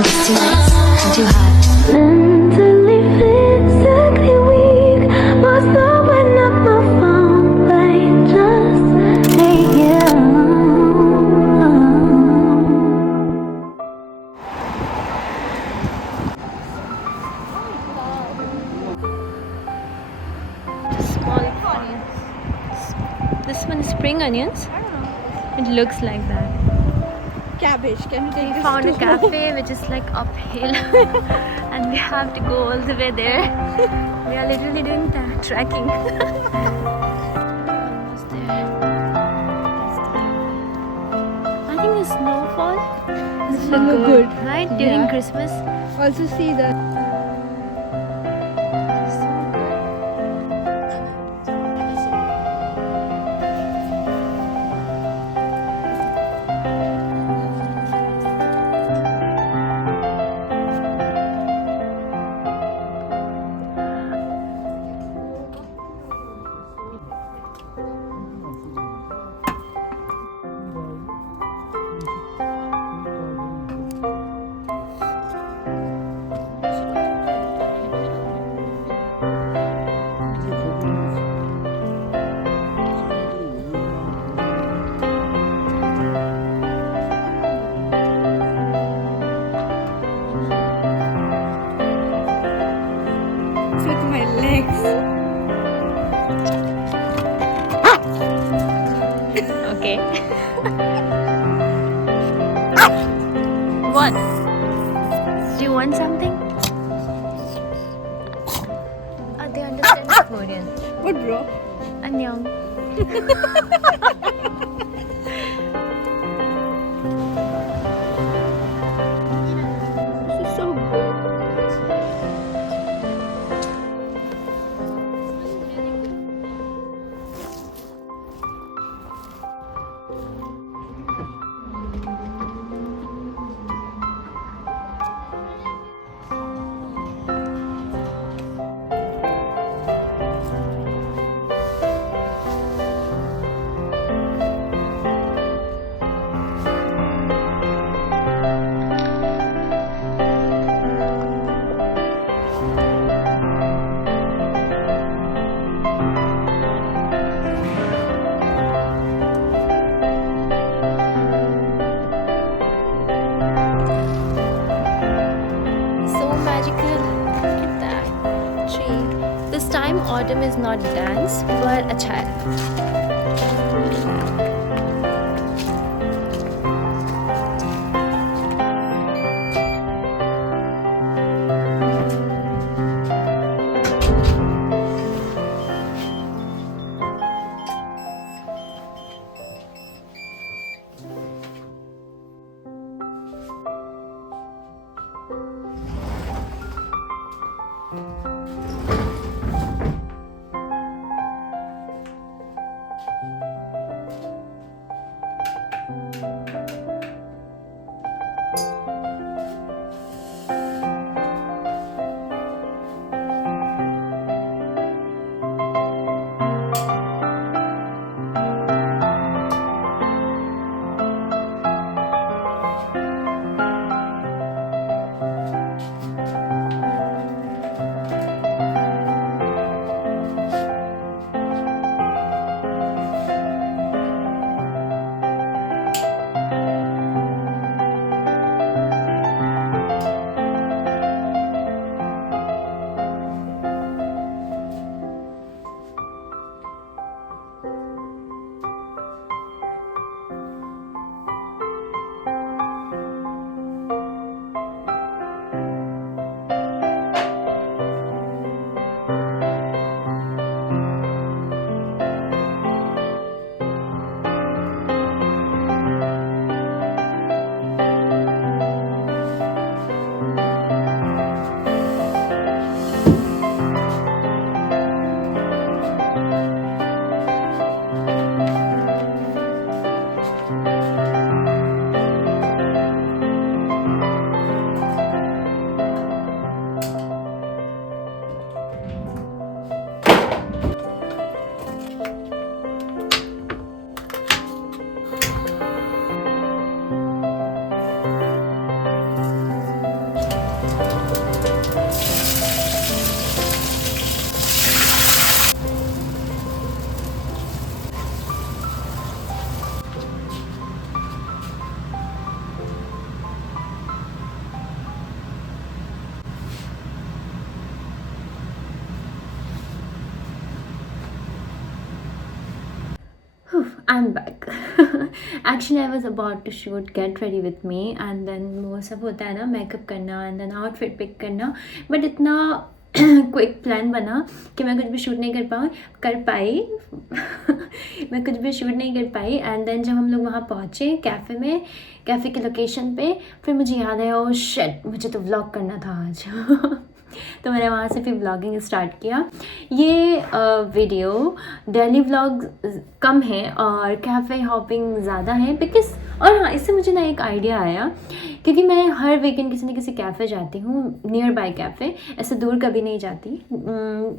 and it's too nice and too hot. Mentally, physically weak, was blowing up my phone by just saying. Small onions. This one is spring onions. It looks like that. Cabbage. Can you take We this found a too? cafe which is like uphill and we have to go all the way there. We are literally doing trekking. Almost there. I think the snowfall this look look good, good. right? During Yeah. Christmas. Also see that. With my legs. Okay. What? Do you want something? They understand Korean. What, bro? Annyeong. This is so good. This time autumn is not a dance but a child. I'm back. Actually, I was about to shoot Get Ready With Me and then वो सब होता है ना, मेकअप करना and then outfit pick करना, बट इतना quick plan बना कि मैं कुछ भी शूट नहीं कर पाई मैं कुछ भी शूट नहीं कर पाई। एंड देन जब हम लोग वहाँ पहुँचे कैफ़े के लोकेशन पे, फिर मुझे याद आया, ओ शिट, मुझे तो व्लॉग करना था आज तो मैंने वहाँ से फिर व्लॉगिंग स्टार्ट किया। ये वीडियो डेली व्लॉग कम है और कैफ़े हॉपिंग ज़्यादा है बिकॉज, और हाँ, इससे मुझे ना एक आइडिया आया, क्योंकि मैं हर वीकेंड किसी न किसी कैफ़े जाती हूँ, नियर बाय कैफ़े, ऐसे दूर कभी नहीं जाती।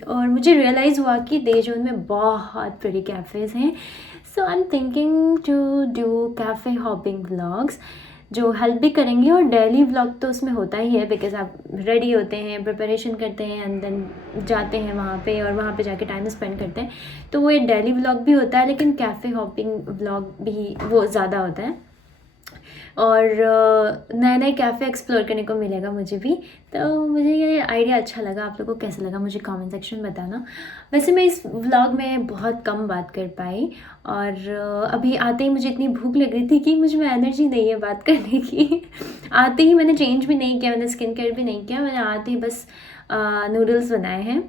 और मुझे रियलाइज़ हुआ कि देजोन में बहुत बड़ी कैफ़ेज़ हैं। So I am thinking to do cafe hopping vlogs जो हेल्प भी करेंगे, और डेली व्लॉग तो उसमें होता ही है बिकॉज आप रेडी होते हैं, प्रिपरेशन करते हैं एंड देन जाते हैं वहाँ पे और वहाँ पे जाके टाइम स्पेंड करते हैं, तो वो एक डेली व्लॉग भी होता है, लेकिन कैफ़े हॉपिंग व्लॉग भी वो ज़्यादा होता है और नए नए कैफ़े एक्सप्लोर करने को मिलेगा मुझे भी। तो मुझे ये आइडिया अच्छा लगा। आप लोगों को कैसा लगा मुझे कमेंट सेक्शन में बताना। वैसे मैं इस व्लॉग में बहुत कम बात कर पाई और अभी आते ही मुझे इतनी भूख लग रही थी कि मुझ में एनर्जी नहीं है बात करने की आते ही मैंने चेंज भी नहीं किया, मैंने स्किन केयर भी नहीं किया, मैंने आते ही बस नूडल्स बनाए हैं।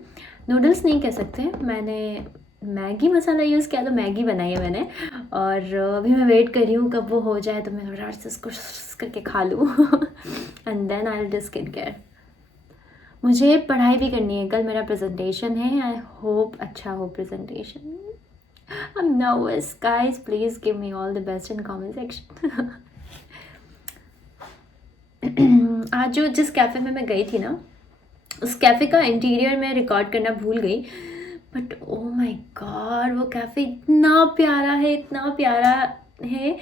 नूडल्स नहीं कह सकते, मैंने मैगी मसाला यूज़ किया, तो मैगी बनाई है मैंने। और अभी मैं वेट कर रही हूँ कब वो हो जाए तो मैं थोड़ा सा इसको करके खा लूँ and then I will do skin care. मुझे पढ़ाई भी करनी है, कल मेरा प्रेजेंटेशन है। आई होप अच्छा हो presentation. I am nervous guys, please give me all the best in comment section. आज जो जिस कैफ़े में मैं गई थी ना, उस कैफ़े का इंटीरियर में रिकॉर्ड करना भूल गई, बट ओ माय गॉड वो कैफ़े इतना प्यारा है, इतना प्यारा है।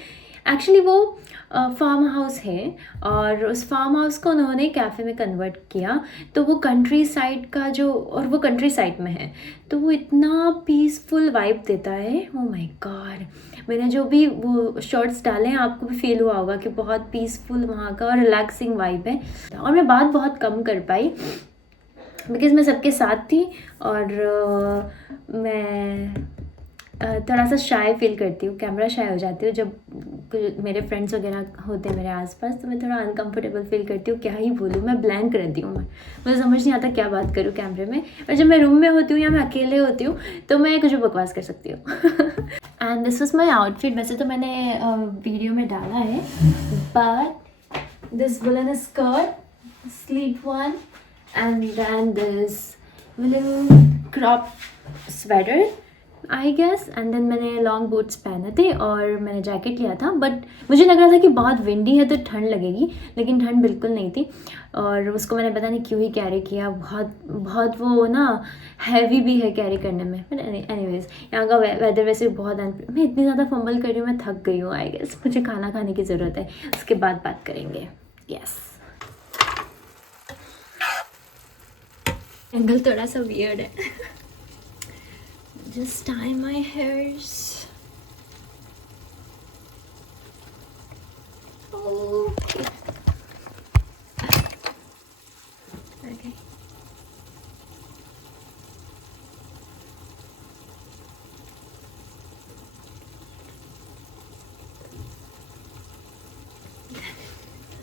एक्चुअली वो फार्म हाउस है और उस फार्म हाउस को उन्होंने कैफ़े में कन्वर्ट किया, तो वो कंट्री साइड का जो, और वो कंट्री साइड में है, तो वो इतना पीसफुल वाइब देता है। ओ माय गॉड, मैंने जो भी वो शॉर्ट्स डाले हैं आपको भी फील हुआ होगा कि बहुत पीसफुल वहाँ का और रिलैक्सिंग वाइब है। और मैं बात बहुत कम कर पाई बिकॉज़ मैं सबके साथ थी और मैं थोड़ा सा शाय फील करती हूँ, कैमरा शाय हो जाती हूँ जब मेरे फ्रेंड्स वगैरह होते हैं मेरे आसपास, तो मैं थोड़ा अनकंफर्टेबल फील करती हूँ। क्या ही बोलूँ, मैं ब्लैंक रहती हूँ, मुझे समझ नहीं आता क्या बात करूँ कैमरे में। और जब मैं रूम में होती हूँ या मैं अकेले होती हूँ तो मैं कुछ बकवास कर सकती हूँ। And this was my outfit. वैसे तो मैंने वीडियो में डाला है, but this woollen skirt, sleeve one, and then this little crop sweater I guess, and then मैंने लॉन्ग बूट्स पहने थे और मैंने जैकेट लिया था, बट मुझे लग रहा था कि बहुत विंडी है तो ठंड लगेगी, लेकिन ठंड बिल्कुल नहीं थी। और उसको मैंने पता नहीं क्यों ही कैरी किया, बहुत वो ना हैवी भी है कैरी करने में। बट एनीवेज यहाँ का वेदर वैसे बहुत मैं इतनी ज़्यादा फंबल कर रही हूँ, मैं थक गई हूँ आई गेस। मुझे खाना खाने की ज़रूरत है, उसके बाद बात करेंगे। यस, एंगल थोड़ा सा वियर्ड है। Just tie my hairs. Okay okay,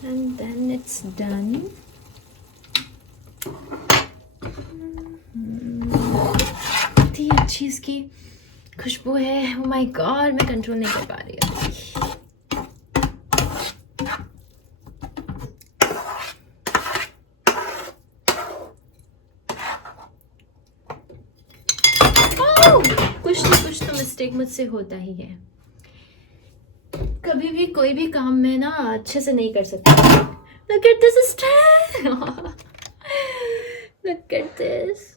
and then it's done. इतनी अच्छी इसकी खुशबू है, oh my god, मैं कंट्रोल नहीं कर पा रही अभी। कुछ तो मिस्टेक मुझसे होता ही है, कभी भी कोई भी काम में ना अच्छे से नहीं कर सकती। Look at this style. Look at this.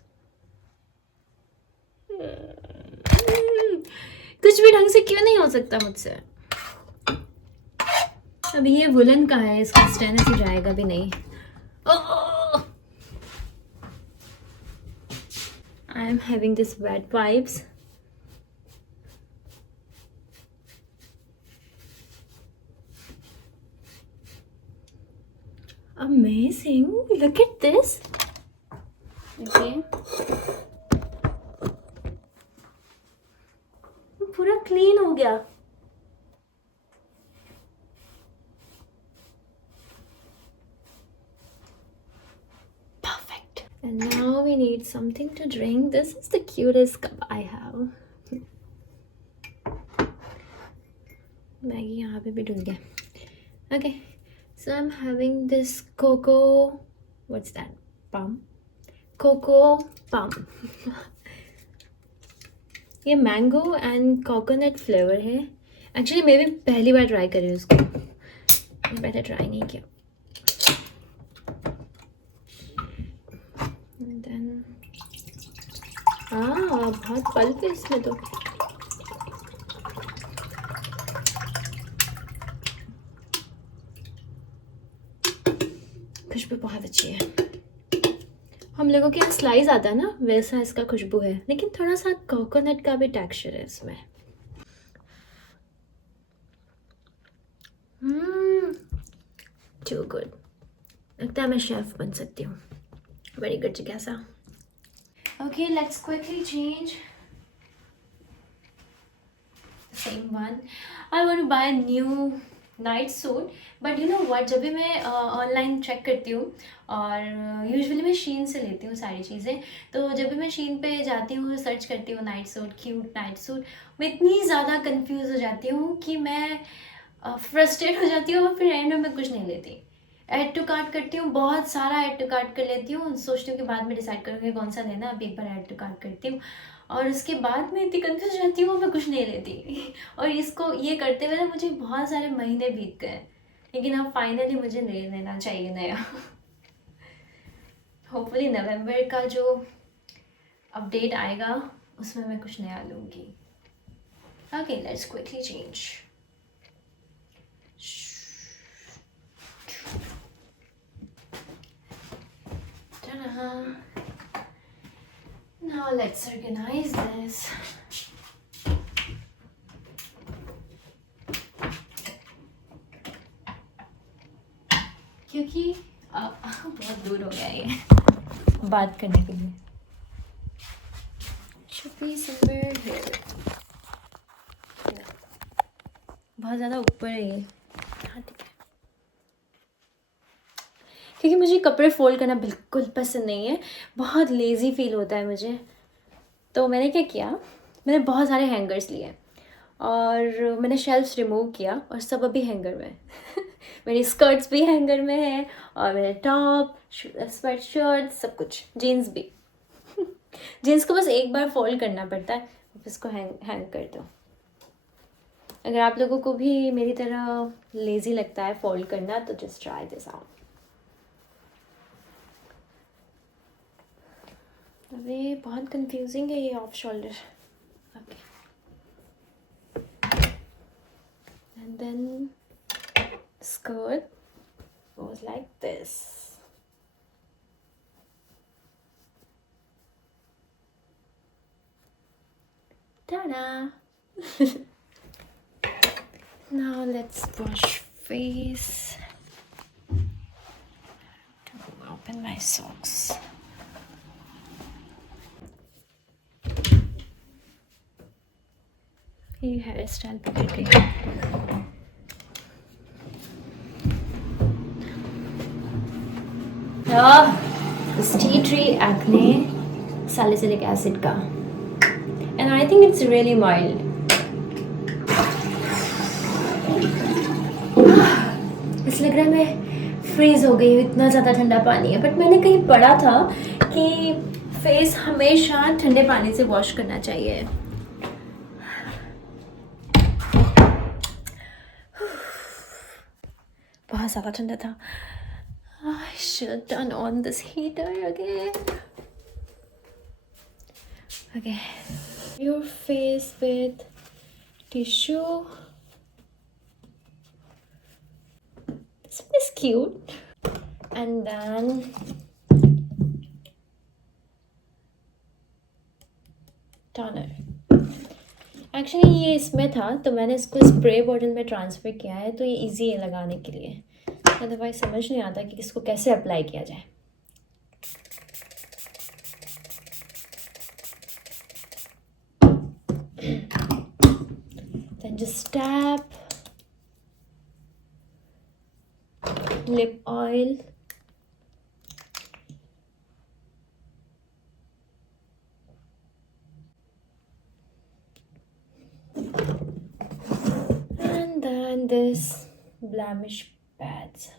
कुछ भी ढंग से क्यों नहीं हो सकता मुझसे। अभी ये वुलन का है, इसका स्टैंड से जाएगा भी नहीं। I am having this wet vibes. Amazing. Look at this. Okay. पूरा क्लीन हो गया। Perfect. And now we need something to drink. This is the cutest cup I have. Maggi यहाँ पे भी डूब गया. Okay, so I'm having this cocoa. What's that? Pum. Cocoa pum. ये mango and coconut flavour है. एक्चुअली मैं भी पहली बार ट्राई कर रही हूँ इसको. मैंने ट्राई नहीं किया. देन बहुत पल्प है इसमें तो. खुशबू बहुत अच्छी है. हम लोगों के यहाँ स्लाइस आता है ना, वैसा इसका खुशबू है, लेकिन थोड़ा सा कोकोनट का भी टेक्सचर है इसमें. Too good. लगता है मैं शेफ बन सकती हूँ. वेरी गुड जिज्ञासा. Okay, let's quickly change. Same one. I want to buy new night suit, but you know what, जब भी मैं ऑनलाइन चेक करती हूँ और यूजुअली मैं शीन से लेती हूँ सारी चीज़ें, तो जब भी मैं शीन पे जाती हूँ सर्च करती हूँ night suit, cute night suit, मैं इतनी ज़्यादा कंफ्यूज हो जाती हूँ कि मैं फ्रस्ट्रेट हो जाती हूँ और फिर एंड में मैं कुछ नहीं लेती. ऐड टू कार्ट करती हूँ, बहुत सारा ऐड टू कार्ट कर लेती हूँ, सोचती हूँ कि बाद में डिसाइड करूँगी कौन सा लेना. अभी एक बार ऐड टू कार्ट करती हूँ और उसके बाद मैं इतनी कंफ्यूज हो जाती हूँ, मैं कुछ नहीं लेती. और इसको ये करते हुए ना मुझे बहुत सारे महीने बीत गए, लेकिन अब फाइनली मुझे ले लेना चाहिए नया. होपफुली नवंबर का जो अपडेट आएगा उसमें मैं कुछ नया लूँगी. Okay, let's quickly change. Now let's organize this. क्योंकि बहुत दूर हो गया ये बात करने के लिए. Should be somewhere here. बहुत ज़्यादा ऊपर है ये. हाँ ठीक है. क्योंकि मुझे कपड़े फोल्ड करना बिल्कुल पसंद नहीं है, बहुत लेज़ी फील होता है मुझे. तो मैंने क्या किया, मैंने बहुत सारे हैंगर्स लिए और मैंने शेल्फ्स रिमूव किया और सब अभी हैंगर में. मेरी स्कर्ट्स भी हैंगर में है और मेरे टॉप, स्वेट शर्ट, सब कुछ, जीन्स भी. जीन्स को बस एक बार फोल्ड करना पड़ता है, इसको हैंग कर दो. अगर आप लोगों को भी मेरी तरह लेज़ी लगता है फोल्ड करना तो जस्ट ट्राई दिस आउट. अबे बहुत कंफ्यूजिंग है ये off shoulder. Okay, and then skirt goes like this. Ta-da! Now let's wash face. Open my socks. ये हेयर स्टाइल पकड़ गई. This tea tree acne salicylic acid का, and I think it's really mild. ऐसा लग रहा है मैं फ्रीज हो गई हूँ, इतना ज़्यादा ठंडा पानी है. बट मैंने कहीं पढ़ा था कि फेस हमेशा ठंडे पानी से वॉश करना चाहिए. बहुत ज़्यादा ठंडा था. I should turn on this heater again. Okay, your face with tissue. This one is cute. And then toner. Actually ये इसमें था तो मैंने इसको स्प्रे बॉटल में ट्रांसफ़र किया है, तो ये इजी है लगाने के लिए. अदरवाइज समझ नहीं आता कि इसको कैसे अप्लाई किया जाए. tap, lip oil, and then this blemish pads.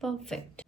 Perfect.